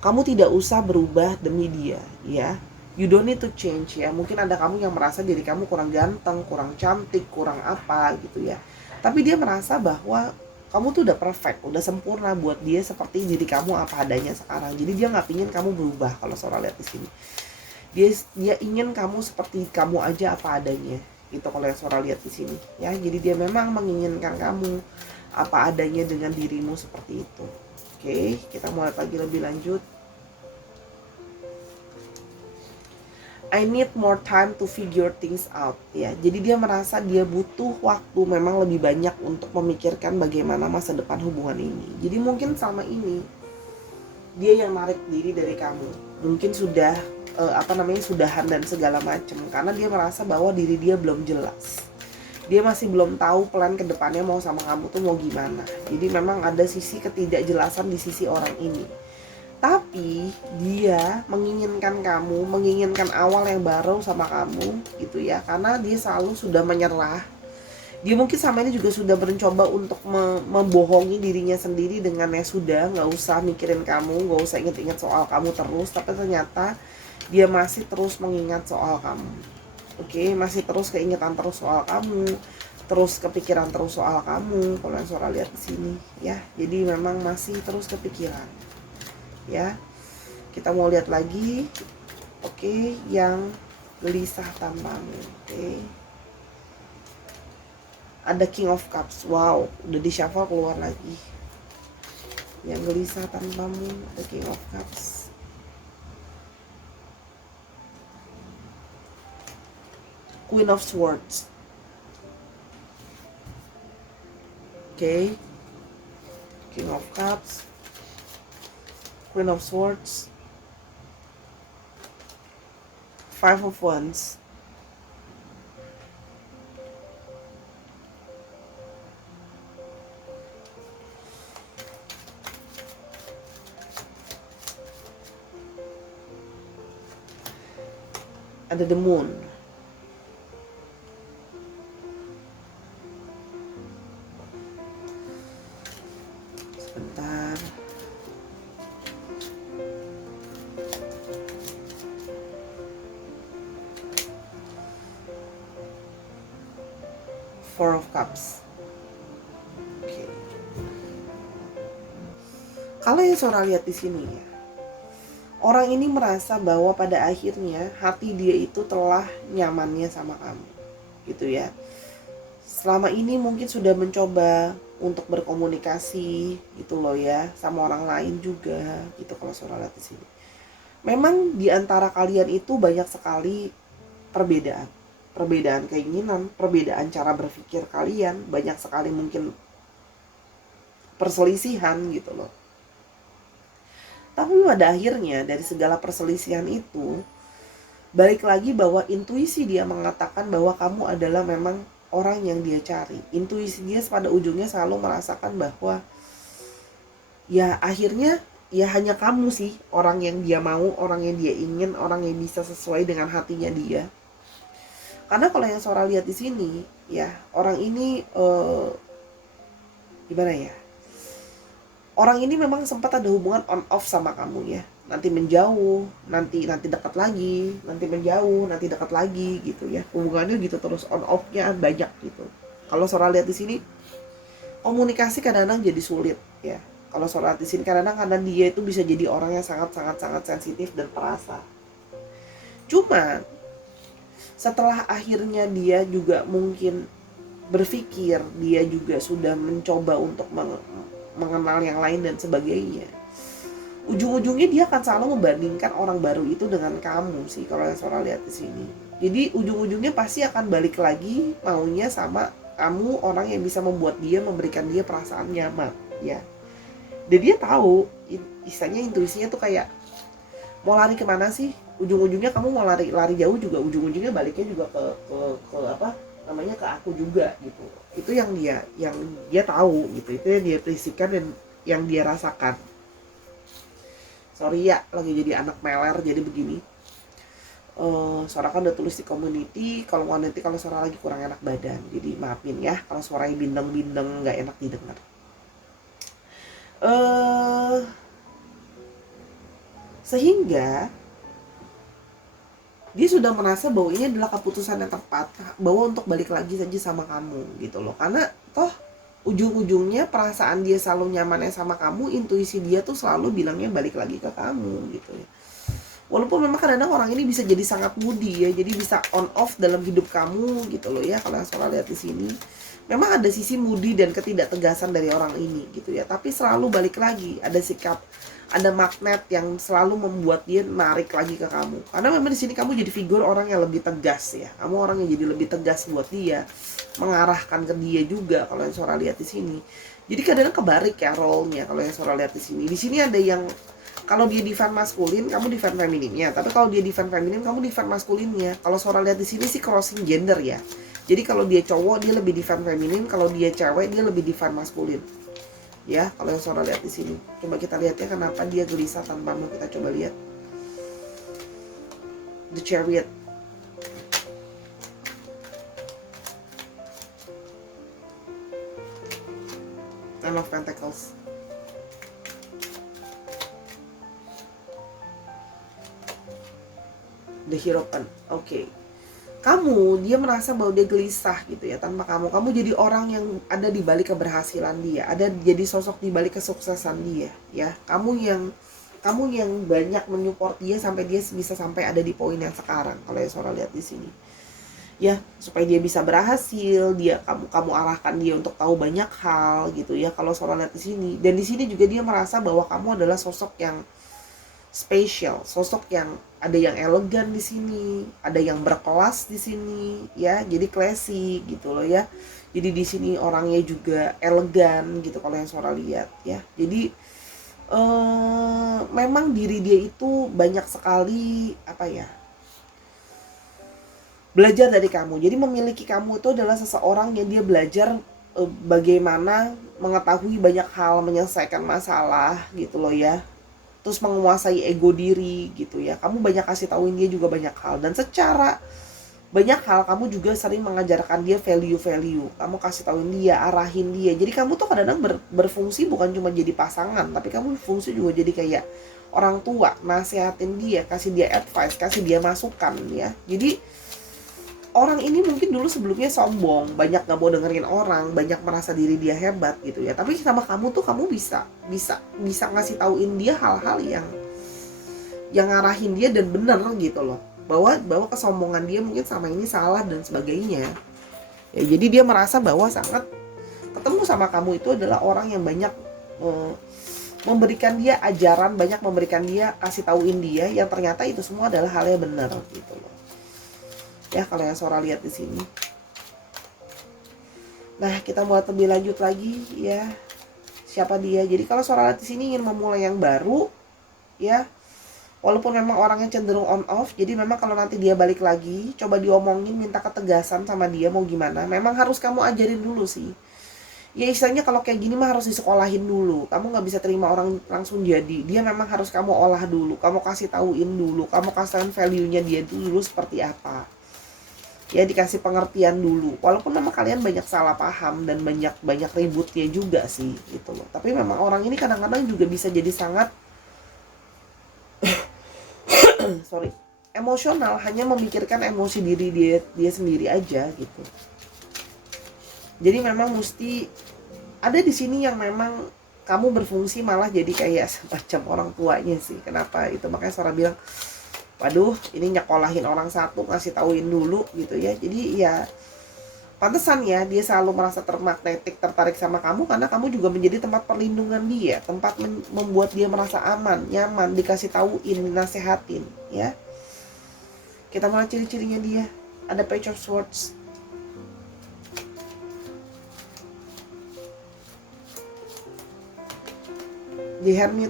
Kamu tidak usah berubah demi dia, ya. You don't need to change ya. Mungkin ada kamu yang merasa diri kamu kurang ganteng, kurang cantik, kurang apa gitu ya. Tapi dia merasa bahwa kamu tuh udah perfect, udah sempurna buat dia seperti diri kamu apa adanya sekarang. Jadi dia nggak pingin kamu berubah kalau seorang lihat di sini. Dia ingin kamu seperti kamu aja apa adanya. Gitu kalau yang seorang lihat di sini, ya. Jadi dia memang menginginkan kamu apa adanya dengan dirimu seperti itu. Oke, kita mulai lagi lebih lanjut. I need more time to figure things out ya. Jadi dia merasa dia butuh waktu memang lebih banyak untuk memikirkan bagaimana masa depan hubungan ini. Jadi mungkin selama ini dia yang narik diri dari kamu. Mungkin sudah sudahan dan segala macam, karena dia merasa bahwa diri dia belum jelas. Dia masih belum tahu plan kedepannya mau sama kamu tuh mau gimana. Jadi memang ada sisi ketidakjelasan di sisi orang ini. Tapi dia menginginkan kamu, menginginkan awal yang baru sama kamu gitu ya. Karena dia selalu sudah menyerah. Dia mungkin sama ini juga sudah mencoba untuk membohongi dirinya sendiri dengan ya sudah, gak usah mikirin kamu, gak usah inget-inget soal kamu terus. Tapi ternyata dia masih terus mengingat soal kamu. Oke, masih terus keingetan terus soal kamu, terus kepikiran terus soal kamu. Kalau yang suara lihat di sini, ya. Jadi memang masih terus kepikiran, ya. Kita mau lihat lagi, oke, yang gelisah tanpamu. Oke. Ada King of Cups, wow, udah di shuffle keluar lagi. Yang gelisah tanpamu, ada King of Cups. Queen of Swords. Okay. King of Cups. Queen of Swords. Five of Wands. Ada the Moon. Sebentar. Four of Cups. Oke. Kalau yang Sora lihat di sini ya, orang ini merasa bahwa pada akhirnya hati dia itu telah nyamannya sama kamu, gitu ya. Selama ini mungkin sudah mencoba untuk berkomunikasi gitu loh ya, sama orang lain juga gitu kalau Sora lihat di sini. Memang di antara kalian itu banyak sekali perbedaan keinginan, perbedaan cara berpikir kalian, banyak sekali mungkin perselisihan gitu loh. Tapi pada akhirnya dari segala perselisihan itu, Balik lagi bahwa intuisi dia mengatakan bahwa kamu adalah memang orang yang dia cari. Intuisi dia pada ujungnya selalu merasakan bahwa ya akhirnya ya hanya kamu sih orang yang dia mau, orang yang dia ingin, orang yang bisa sesuai dengan hatinya dia. Karena kalau yang Sora lihat di sini, ya orang ini gimana ya? Orang ini memang sempat ada hubungan on off sama kamu ya. Nanti menjauh, nanti dekat lagi, nanti menjauh, nanti dekat lagi gitu ya. Hubungannya gitu terus on off-nya banyak gitu. Kalau Sora lihat di sini, komunikasi kadang-kadang jadi sulit ya. Kalau Sora lihat di sini kadang-kadang karena dia itu bisa jadi orang yang sangat sensitif dan perasa. Cuma setelah akhirnya dia juga mungkin berpikir, dia juga sudah mencoba untuk mengenal yang lain dan sebagainya, ujung-ujungnya dia akan selalu membandingkan orang baru itu dengan kamu sih kalau yang Sora lihat di sini. Jadi ujung-ujungnya pasti akan balik lagi maunya sama kamu, orang yang bisa membuat dia, memberikan dia perasaan nyaman ya. Dan dia tahu, istilahnya intuisinya tuh kayak mau lari kemana sih, ujung-ujungnya kamu mau lari jauh juga ujung-ujungnya baliknya juga ke apa namanya, ke aku juga gitu. Itu yang dia tahu gitu, itu yang dia prinsipkan dan yang dia rasakan. Sorry ya, lagi jadi anak meler jadi begini. Suara kan udah tulis di community, kalau suara lagi kurang enak badan, jadi maafin ya kalau suaranya bindeng-bindeng nggak enak didengar. Sehingga dia sudah merasa bahwa ini adalah keputusan yang tepat, bahwa untuk balik lagi saja sama kamu gitu loh. Karena toh ujung-ujungnya perasaan dia selalu nyamannya sama kamu, intuisi dia tuh selalu bilangnya balik lagi ke kamu gitu ya. Walaupun memang kadang-kadang orang ini bisa jadi sangat moody ya, jadi bisa on off dalam hidup kamu gitu loh ya. Kalau Sora lihat di sini, memang ada sisi moody dan ketidaktegasan dari orang ini gitu ya. Tapi selalu balik lagi, ada sikap, ada magnet yang selalu membuat dia narik lagi ke kamu. Karena memang di sini kamu jadi figur orang yang lebih tegas ya. Kamu orang yang jadi lebih tegas buat dia, mengarahkan ke dia juga kalau yang Sora lihat di sini. Jadi kadang-kadang kebalik ya role-nya kalau yang Sora lihat di sini. Di sini ada yang kalau dia defend maskulin, kamu defend femininnya. Tapi kalau dia defend feminin, kamu defend maskulinnya. Kalau Sora lihat di sini sih crossing gender ya. Jadi kalau dia cowok dia lebih defend feminin, kalau dia cewek dia lebih defend maskulin. Ya, kalau yang Sora lihat di sini. Coba kita lihat ya kenapa dia gelisah tanpamu, kita coba lihat. The Chariot. Nine of Pentacles. The Hierophant. Oke. Kamu, dia merasa bahwa dia gelisah gitu ya tanpa kamu. Kamu jadi orang yang ada di balik keberhasilan dia, ada jadi sosok di balik kesuksesan dia ya. Kamu yang banyak menyupport dia sampai dia bisa sampai ada di poin yang sekarang kalau yang Sora lihat di sini. Ya, supaya dia bisa berhasil, kamu arahkan dia untuk tahu banyak hal gitu ya kalau Sora lihat di sini. Dan di sini juga dia merasa bahwa kamu adalah sosok yang spesial, sosok yang ada yang elegan di sini, ada yang berkelas di sini, ya, jadi classy gitu loh ya. Jadi di sini orangnya juga elegan gitu kalau yang Sora lihat ya. Jadi memang diri dia itu banyak sekali apa ya, belajar dari kamu. Jadi memiliki kamu itu adalah seseorang yang dia belajar bagaimana mengetahui banyak hal, menyelesaikan masalah gitu loh ya. Terus menguasai ego diri gitu ya. Kamu banyak kasih tauin dia juga banyak hal, dan secara banyak hal kamu juga sering mengajarkan dia value-value. Kamu kasih tauin dia, arahin dia. Jadi kamu tuh kadang-kadang berfungsi bukan cuma jadi pasangan, tapi kamu berfungsi juga jadi kayak orang tua, nasihatin dia, kasih dia advice, kasih dia masukan ya. Jadi orang ini mungkin dulu sebelumnya sombong, banyak gak mau dengerin orang, banyak merasa diri dia hebat gitu ya. Tapi sama kamu tuh kamu bisa ngasih tauin dia hal-hal yang ngarahin dia dan bener gitu loh. Bahwa kesombongan dia mungkin sama ini salah dan sebagainya. Ya, jadi dia merasa bahwa sangat ketemu sama kamu itu adalah orang yang banyak memberikan dia ajaran, banyak memberikan dia, kasih tauin dia yang ternyata itu semua adalah hal yang benar gitu loh. Ya, kalau yang Sora lihat di sini. Nah, kita mulai lebih lanjut lagi ya. Siapa dia? Jadi kalau Sora lihat di sini ingin memulai yang baru, ya. Walaupun memang orangnya cenderung on off, jadi memang kalau nanti dia balik lagi, coba diomongin, minta ketegasan sama dia mau gimana. Memang harus kamu ajarin dulu sih. Ya istilahnya kalau kayak gini mah harus disekolahin dulu. Kamu nggak bisa terima orang langsung jadi. Dia memang harus kamu olah dulu, kamu kasih tauin dulu, kamu kasih value-nya dia dulu seperti apa. Ya dikasih pengertian dulu. Walaupun memang kalian banyak salah paham dan banyak ributnya juga sih gitu loh. Tapi memang orang ini kadang-kadang juga bisa jadi sangat sorry, emosional, hanya memikirkan emosi diri dia sendiri aja gitu. Jadi memang mesti ada di sini yang memang kamu berfungsi malah jadi kayak semacam orang tuanya sih. Kenapa itu, makanya Sora bilang waduh ini nyekolahin orang satu, ngasih tauin dulu gitu ya. Jadi ya pantesan ya dia selalu merasa termagnetik, tertarik sama kamu, karena kamu juga menjadi tempat perlindungan dia, tempat membuat dia merasa aman, nyaman, dikasih tauin, nasehatin ya. Kita mulai ciri-cirinya dia. Ada Page of Swords. The Hermit.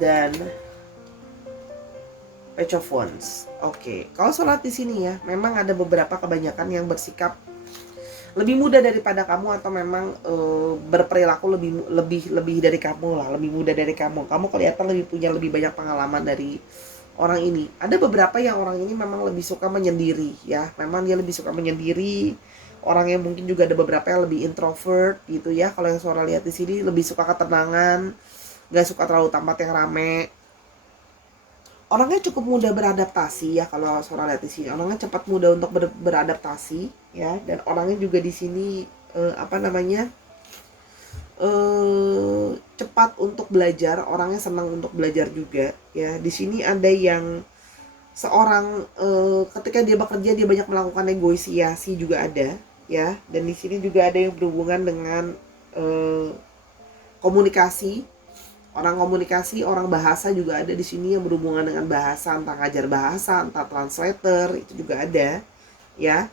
Dan Page of Wands. Oke, kalau sholat di sini ya, memang ada beberapa kebanyakan yang bersikap lebih muda daripada kamu, atau memang berperilaku lebih dari kamu lah, lebih muda dari kamu. Kamu kelihatan punya lebih banyak pengalaman dari orang ini. Ada beberapa yang orang ini memang lebih suka menyendiri ya. Memang dia lebih suka menyendiri. Orang yang mungkin juga ada beberapa yang lebih introvert gitu ya. Kalau yang Sora lihat di sini lebih suka ketenangan, gak suka terlalu tempat yang rame. Orangnya cukup mudah beradaptasi ya, kalau Sora lihat di sini. Orangnya cepat mudah untuk beradaptasi ya, dan orangnya juga di sini cepat untuk belajar. Orangnya senang untuk belajar juga ya. Di sini ada yang seorang ketika dia bekerja dia banyak melakukan negosiasi juga ada ya, dan di sini juga ada yang berhubungan dengan komunikasi. Orang komunikasi, orang bahasa juga ada di sini yang berhubungan dengan bahasa, entah ngajar bahasa, entah translator, itu juga ada, ya.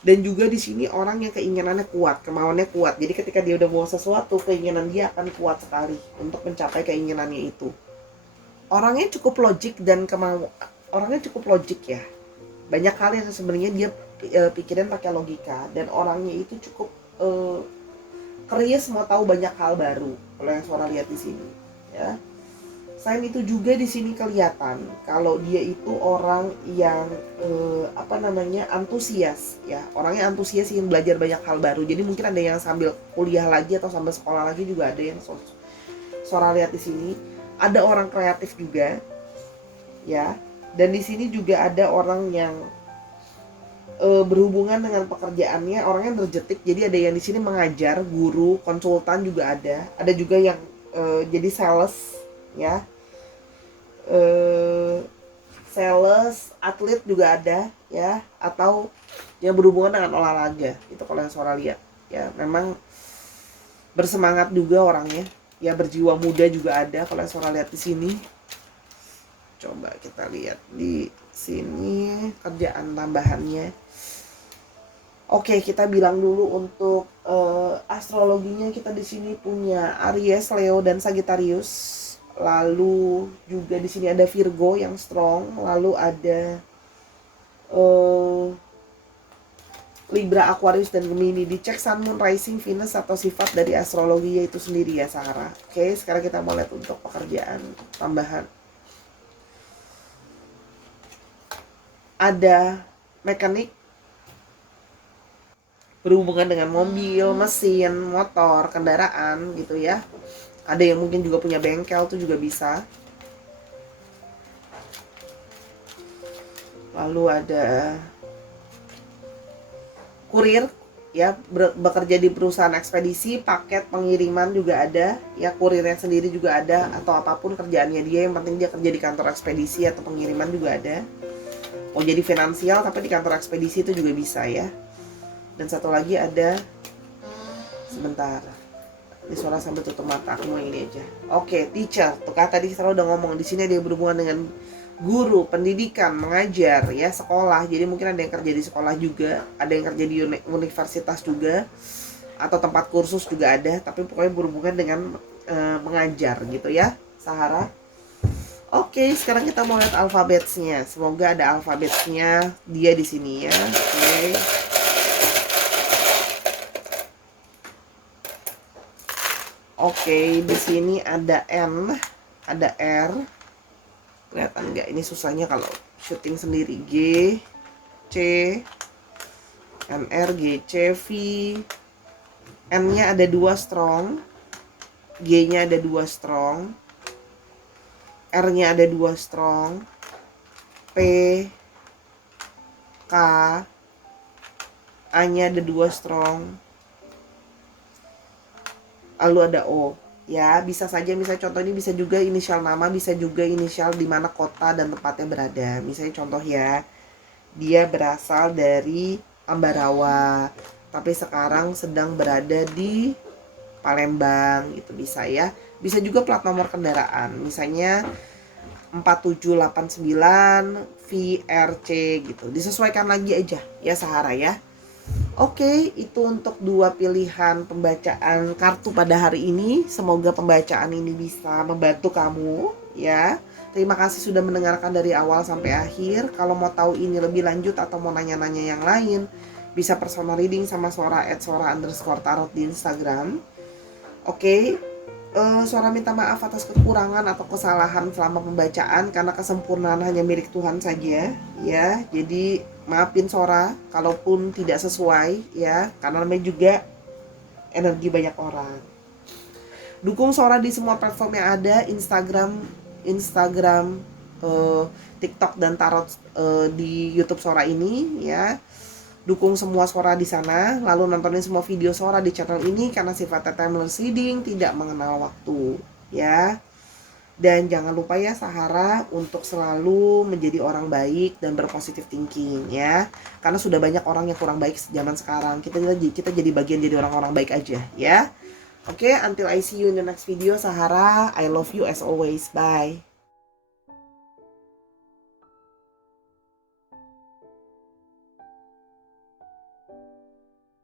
Dan juga di sini orang yang keinginannya kuat, kemauannya kuat. Jadi ketika dia udah mau sesuatu, keinginan dia akan kuat sekali untuk mencapai keinginannya itu. Orangnya cukup logik dan orangnya cukup logik ya. Banyak hal yang sebenarnya dia pikirin pakai logika, dan orangnya itu cukup curious, mau tahu banyak hal baru. Kalau yang Sora lihat di sini. Ya. Selain itu juga di sini kelihatan kalau dia itu orang yang antusias ya. Orangnya antusias, ingin belajar banyak hal baru. Jadi mungkin ada yang sambil kuliah lagi atau sambil sekolah lagi juga ada yang Sora lihat di sini. Ada orang kreatif juga ya. Dan di sini juga ada orang yang berhubungan dengan pekerjaannya, orangnya energetik. Jadi ada yang di sini mengajar, guru, konsultan juga ada. Ada juga yang jadi sales ya, sales, atlet juga ada ya, atau yang berhubungan dengan olahraga. Itu kalau yang Sora lihat ya, memang bersemangat juga orangnya ya, berjiwa muda juga ada kalau yang Sora lihat di sini. Coba kita lihat di sini kerjaan tambahannya. Oke, kita bilang dulu untuk astrologinya. Kita di sini punya Aries, Leo, dan Sagittarius. Lalu juga di sini ada Virgo yang strong. Lalu ada Libra, Aquarius, dan Gemini. Dicek Sun, Moon, Rising, Venus atau sifat dari astrologi itu sendiri ya, Sarah. Oke, sekarang kita mau lihat untuk pekerjaan tambahan. Ada mekanik, berhubungan dengan mobil, mesin, motor, kendaraan gitu ya. Ada yang mungkin juga punya bengkel, tuh juga bisa. Lalu ada kurir ya, bekerja di perusahaan ekspedisi, paket pengiriman juga ada ya, kurirnya sendiri juga ada, atau apapun kerjaannya dia, yang penting dia kerja di kantor ekspedisi atau pengiriman juga ada. Mau jadi finansial tapi di kantor ekspedisi itu juga bisa ya. Dan satu lagi ada, sebentar, ini Sora sambil tutup mata, aku mau ini aja. Oke, teacher. Tuh kan tadi Sora udah ngomong, di sini ada yang berhubungan dengan guru, pendidikan, mengajar ya, sekolah. Jadi mungkin ada yang kerja di sekolah juga, ada yang kerja di universitas juga, atau tempat kursus juga ada, tapi pokoknya berhubungan dengan mengajar gitu ya, Sahara. Oke, sekarang kita mau lihat alfabetnya. Semoga ada alfabetnya dia di sini ya. Oke. Oke, di sini ada N, ada R. Kelihatan nggak? Ini susahnya kalau syuting sendiri. G, C, N, R, G, C, V. N-nya ada 2 strong, G-nya ada 2 strong, R-nya ada 2 strong, P, K, A-nya ada 2 strong, lalu ada O. Ya, bisa saja, misalnya contoh ini bisa juga inisial nama, bisa juga inisial di mana kota dan tempatnya berada. Misalnya contoh ya, dia berasal dari Ambarawa, tapi sekarang sedang berada di Palembang gitu, bisa ya. Bisa juga plat nomor kendaraan, misalnya 4789 VRC gitu. Disesuaikan lagi aja ya, Sahara ya. Oke, itu untuk 2 pilihan pembacaan kartu pada hari ini. Semoga pembacaan ini bisa membantu kamu ya. Terima kasih sudah mendengarkan dari awal sampai akhir. Kalau mau tahu ini lebih lanjut atau mau nanya-nanya yang lain, bisa personal reading sama Sora @sora_tarot di Instagram. Oke, Sora minta maaf atas kekurangan atau kesalahan selama pembacaan, karena kesempurnaan hanya milik Tuhan saja ya. Jadi maafin Sora kalaupun tidak sesuai ya, karena namanya juga energi banyak orang. Dukung Sora di semua platform yang ada, Instagram, TikTok dan Tarot di YouTube Sora ini ya. Dukung semua Sora di sana, lalu nontonin semua video Sora di channel ini karena sifatnya timeless reading, tidak mengenal waktu ya. Dan jangan lupa ya, Sahara, untuk selalu menjadi orang baik dan berpositif thinking ya. Karena sudah banyak orang yang kurang baik zaman sekarang. Kita jadi bagian jadi orang-orang baik aja ya. Oke, until I see you in the next video, Sahara, I love you as always. Bye.